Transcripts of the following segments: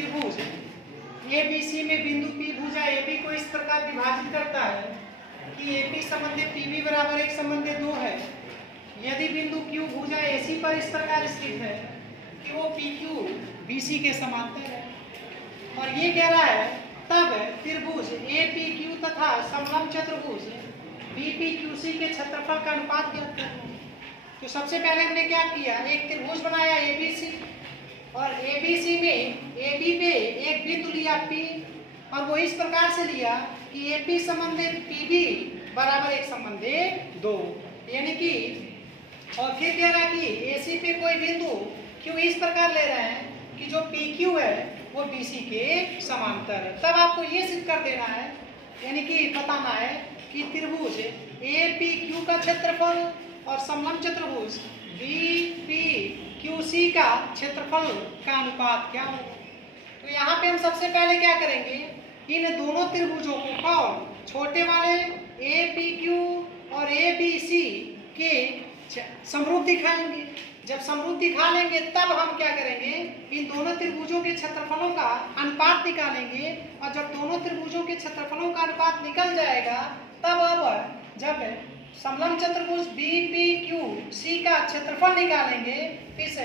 त्रिभुज ABC में बिंदु P भुजा AB को इस प्रकार विभाजित करता है कि AP संबंधी PB बराबर 1 संबंधी 2 है। यदि बिंदु Q भुजा AC पर इस प्रकार स्थित है कि वो PQ BC के समांतर है, और ये कह रहा है तब त्रिभुज APQ तथा समलंब चतुर्भुज BPQC के क्षेत्रफल का अनुपात ज्ञात करना है। तो सबसे पहले हमने क्या किया, एक त्रिभुज बनाया ABC, और ABC में AB पे एक बिंदु लिया P, और वो इस प्रकार से लिया कि AP संबंधित PB बराबर 1 संबंधित 2, यानी कि, और फिर कह रहा है कि AC पे कोई बिंदु Q इस प्रकार ले रहे हैं कि जो PQ है वो BC के समांतर है। तब आपको ये सिद्ध कर देना है, यानी कि बताना है कि त्रिभुज APQ का क्षेत्रफल और समलंब चतुर्भुज BPQC का क्षेत्रफल का अनुपात क्या होगा। तो यहाँ पे हम सबसे पहले क्या करेंगे, इन दोनों त्रिभुजों को छोटे वाले APQ और ABC के समरूप दिखाएंगे। जब समरूप दिखा लेंगे तब हम क्या करेंगे, इन दोनों त्रिभुजों के क्षेत्रफलों का अनुपात निकालेंगे, और जब दोनों त्रिभुजों के क्षेत्रफलों का अनुपात निकल जाएगा तब अब जब समलंब चतुर्भुज BPQC का क्षेत्रफल निकालेंगे, इस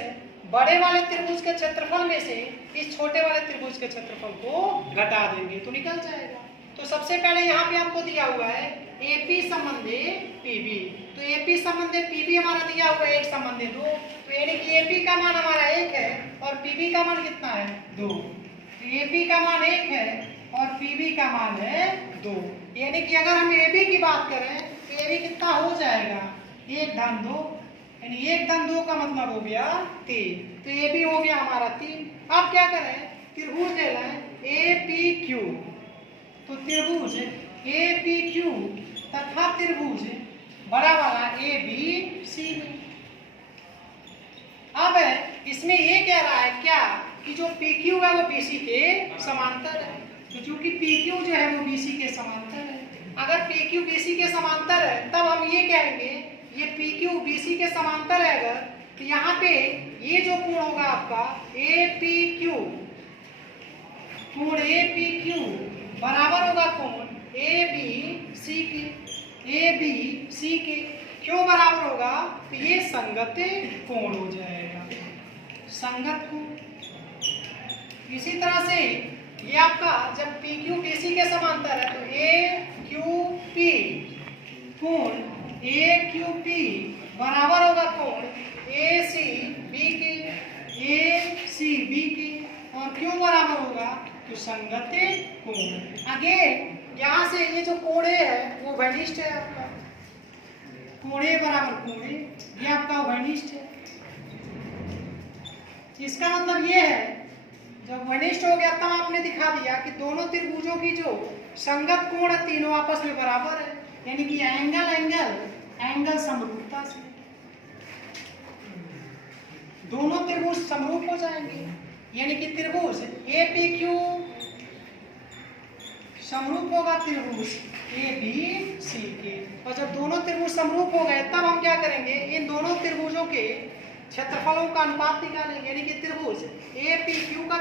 बड़े वाले त्रिभुज के क्षेत्रफल में से इस छोटे वाले त्रिभुज के क्षेत्रफल को घटा देंगे तो निकल जाएगा। तो सबसे पहले यहाँ पे आपको दिया हुआ है AP संबंधी PB, तो AP संबंधी PB हमारा दिया हुआ है 1 संबंधी 2, तो यानी कि AP का मान हमारा 1 है और PB का मान कितना है 2। तो AP का मान 1 है और PB का मान है 2, यानी कि अगर हम AB की बात करें तो AB कितना हो जाएगा 1 धन 2, यानी 1 धन 2 का मतलब हो गया 3, तो AB हो गया हमारा 3। अब क्या करें, त्रिभुज ले लें APQ, तो त्रिभुज APQ तथा त्रिभुज बड़ा वाला ABC में। अब इसमें ये कह रहा है क्या कि जो PQ है वो BC के समांतर है, तो चूंकि PQ जो है वो BC के समांतर है, अगर PQ BC के समांतर है तब हम ये कहेंगे ये PQ BC के समांतर है अगर, तो यहाँ पे ये जो कोण होगा आपका APQ, कोण APQ बराबर होगा कोण ABC के। क्यों बराबर होगा, तो ये संगत कोण हो जाएगा, संगत कोण। इसी तरह से ये आपका जब PQ BC के समांतर है तो AQP, कोण AQP बराबर होगा कोण ACB के, और क्यों बराबर होगा, तो संगत कोण। आगे यहाँ से ये जो कोण है वो घनिष्ठ है आपका, कोण बराबर कोण, ये आपका घनिष्ठ है। इसका मतलब ये है जब घनिष्ठ हो गया तब आपने दिखा दिया कि दोनों त्रिभुजों की जो संगत कोण है तीनों आपस में बराबर है, यानी कि एंगल समरूपता से दोनों त्रिभुज समरूप हो जाएंगे, यानी कि त्रिभुज APQ समरूप होगा त्रिभुज ABC के। और जब दोनों त्रिभुज समरूप हो गए तब हम क्या करेंगे, इन दोनों त्रिभुजों के क्षेत्रफलों का अनुपात निकालेंगे, यानी कि त्रिभुज APQ का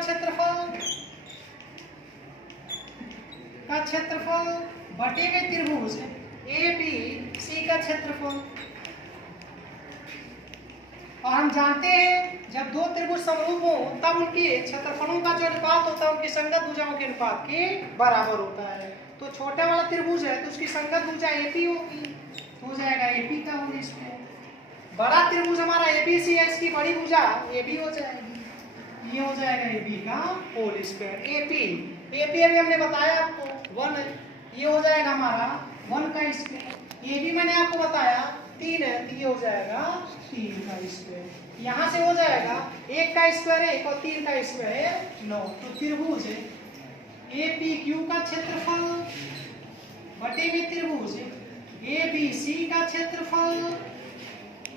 क्षेत्रफल बटे में त्रिभुज ABC का क्षेत्रफल। और हम जानते हैं जब दो त्रिभुज समरूप हो तब उनके क्षेत्रफलों का जो अनुपात होता है उनकी संगत भुजाओं के अनुपात के बराबर होता है। तो छोटा वाला त्रिभुज है तो उसकी संगत भुजा AP होगी, तो हो जाएगा AP का होल स्क्वायर। बड़ा त्रिभुज हमारा ABC है, इसकी बड़ी भुजा AB हो जाएगी, ये हो जाएगा AB का होल स्क्वायर। AP अभी हमने बताया आपको 1 है, ये हो जाएगा हमारा 1 का स्क्वायर। AB मैंने आपको बताया 3 है, तो ये हो जाएगा 3 का स्क्वायर। यहाँ से हो जाएगा 1 का स्क्वायर 1 और 3 का स्क्वायर 9। तो त्रिभुज APQ का क्षेत्रफल बटे में त्रिभुज ABC का क्षेत्रफल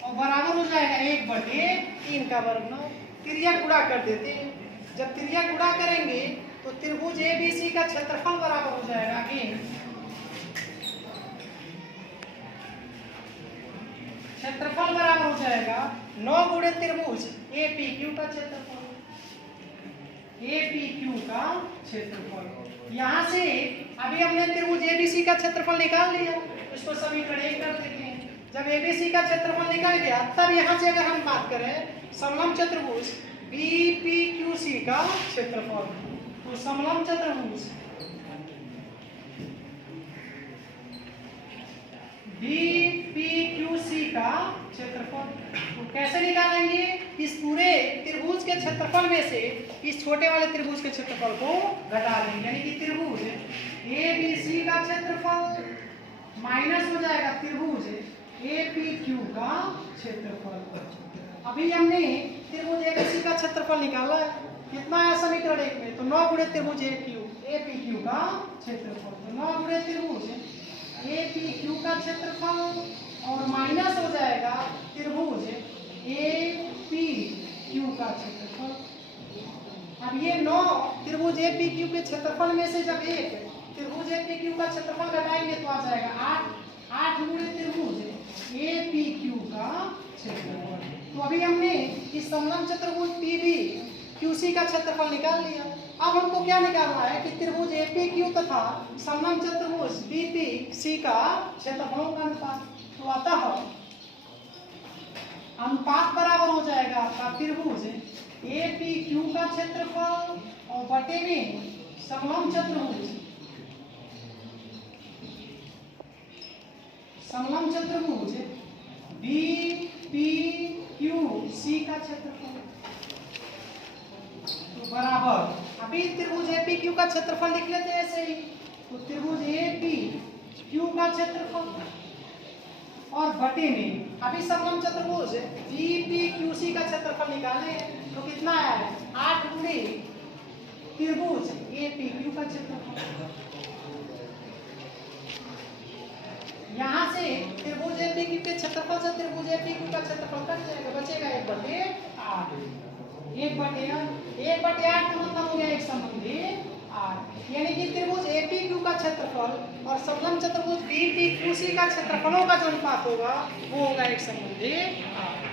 और बराबर हो जाएगा 1 बटे 3 का वर्ग 9। त्रिज्या गुणा कर देते हैं, जब त्रिज्या गुणा करेंगे तो त्रिभुज ABC का क्षेत्रफल बराबर हो जाएगा क्षेत्रफल बराबर हो जाएगा 9 गुणे त्रिभुज APQ का क्षेत्रफल। APQ का क्षेत्रफल। यहाँ से अभी हमने त्रिभुज ABC का क्षेत्रफल निकाल लिया, इसको समीकरण 1 कर देते हैं। जब ABC का क्षेत्रफल निकल गया तब यहाँ से अगर हम बात करें समलंब चतुर्भुज BPQC का क्षेत्रफल, तो समलंब चतुर्भुज BPQC का क्षेत्रफल तो कैसे निकालेंगे? इस पूरे त्रिभुज के क्षेत्रफल में से इस छोटे वाले त्रिभुज के क्षेत्रफल को घटा देंगे, यानी कि त्रिभुज ABC का क्षेत्रफल माइनस हो जाएगा त्रिभुज APQ का क्षेत्रफल। अभी हमने त्रिभुज ABC का क्षेत्रफल निकाला है, कितना है समीकरण 1 में, तो 9 गुणे त्रिभुज APQ का क्षेत्रफल, तो 9 गुणे त्रिभुज APQ का क्षेत्रफल और माइनस हो जाएगा त्रिभुज APQ का क्षेत्रफल। अब ये 9 त्रिभुज APQ के क्षेत्रफल में से जब एक त्रिभुज APQ का क्षेत्रफल घटाएंगे तो आ जाएगा 8 गुणे त्रिभुज APQ का क्षेत्रफल। तो अभी हमने इस समलंब चतुर्भुज PBQC का क्षेत्रफल निकाल लिया। अब हमको क्या निकालना है कि त्रिभुज APQ तथा समलंब चतुर्भुज BPC का क्षेत्रफलों का अनुपात। तो अतः अनुपात बराबर हो जाएगा आपका त्रिभुज APQ का क्षेत्रफल और बटे में समलंब चतुर्भुज BPQC का क्षेत्रफल, तो बराबर अभी त्रिभुज APQ का क्षेत्रफल लिख लेते हैं ऐसे ही, तो त्रिभुज APQ का क्षेत्रफल और बटे में अभी समलंब चतुर्भुज BPQC का क्षेत्रफल निकाले तो कितना है 8 गुणे त्रिभुज APQ का क्षेत्रफल। यहाँ से त्रिभुज APQ के क्षेत्रफल से त्रिभुज APQ का क्षेत्रफल कट जाएगा, बचेगा 1/8। 1/8 का मतलब हो गया 1 संबंधी 8, यानी कि त्रिभुज APQ का क्षेत्रफल और समलंब चतुर्भुज BPQC का क्षेत्रफलों का जो अनुपात होगा वो होगा 1 संबंधी 8।